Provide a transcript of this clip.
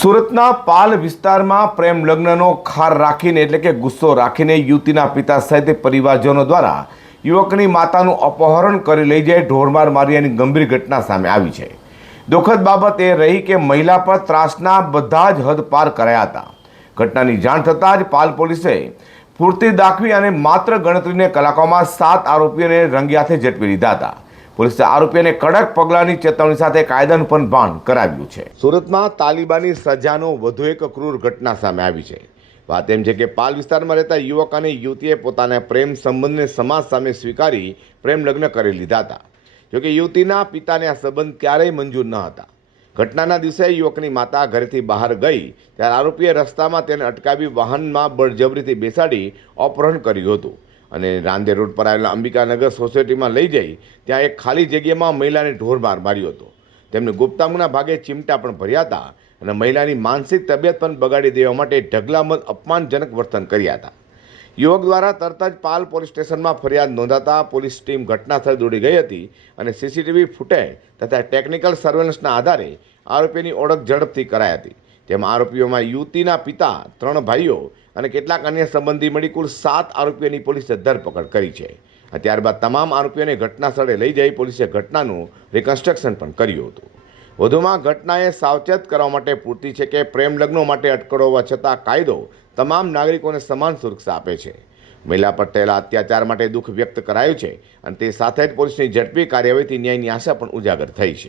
સુરતના પાલ વિસ્તારમાં પ્રેમ લગ્નનો ખાર રાખીને એટલે કે ગુસ્સો રાખીને યુવતીના પિતા સહિત પરિવારજનો દ્વારા યુવકની માતાનું અપહરણ કરી લઈ જઈ ઢોરમાર માર્યાની ગંભીર ઘટના સામે આવી છે. દુઃખદ બાબત એ રહી કે મહિલા પર ત્રાસના બધા જ હદ પાર કરાયા હતા. ઘટનાની જાણ થતાં જ પાલ પોલીસે પૂરતી દાખવી અને માત્ર ગણતરીને કલાકોમાં સાત આરોપીઓને રંગિયાથી ઝડપી લીધા હતા. પોલીસે આરોપીઓને કડક પગલાંની ચેતવણી સાથે કાયદાનું પણ ભાન કરાવ્યું છે. સુરતમાં તાલિબાની સજાનો વધુ એક ક્રૂર ઘટના સામે આવી છે. વાત એમ છે કે પાલ વિસ્તારમાં રહેતા યુવક અને યુવતીએ પોતાના પ્રેમ સંબંધને સમાજ સામે સ્વીકારી પ્રેમ લગ્ન કરી લીધા હતા. જોકે યુવતીના પિતાને આ સંબંધ ક્યારેય મંજૂર ન હતા. ઘટનાના દિવસે યુવકની માતા ઘરેથી બહાર ગઈ, ત્યારે આરોપીએ રસ્તામાં તેને અટકાવી વાહનમાં બળજબરીથી બેસાડી અપહરણ કર્યું હતું. અને રાંધે રોડ પર આવેલા અંબિકાનગર સોસાયટીમાં લઈ જઈ ત્યાં એક ખાલી જગ્યામાં મહિલાને ઢોરમાર માર્યો હતો. તેમને ગુપ્તાંગના ભાગે ચીમટા પણ ભર્યા હતા અને મહિલાની માનસિક તબિયત પણ બગાડી દેવા માટે ઢગલામત અપમાનજનક વર્તન કર્યા હતા. યુવક દ્વારા તરત જ પાલ પોલીસ સ્ટેશનમાં ફરિયાદ નોંધાતા પોલીસ ટીમ ઘટનાસ્થળે દોડી ગઈ હતી અને સીસીટીવી ફૂટેજ તથા ટેકનિકલ સર્વેલન્સના આધારે આરોપીની ઓળખ ઝડપથી કરાઈ હતી. જેમાં આરોપીઓમાં યુવતીના પિતા, ત્રણ ભાઈઓ અને કેટલાક અન્ય સંબંધી મળી કુલ સાત આરોપીઓની પોલીસે ધરપકડ કરી છે. ત્યારબાદ તમામ આરોપીઓને ઘટના સ્થળે લઈ જઈ પોલીસે ઘટનાનું રિકન્સ્ટ્રક્શન પણ કર્યું હતું. વધુમાં ઘટનાએ સાવચેત કરવા માટે પૂરતી છે કે પ્રેમ લગ્નો માટે અટકળો હોવા છતાં કાયદો તમામ નાગરિકોને સમાન સુરક્ષા આપે છે. મહિલા પર થયેલા અત્યાચાર માટે દુઃખ વ્યક્ત કરાયું છે અને તે સાથે જ પોલીસની ઝડપી કાર્યવાહીથી ન્યાયની આશા પણ ઉજાગર થઈ છે.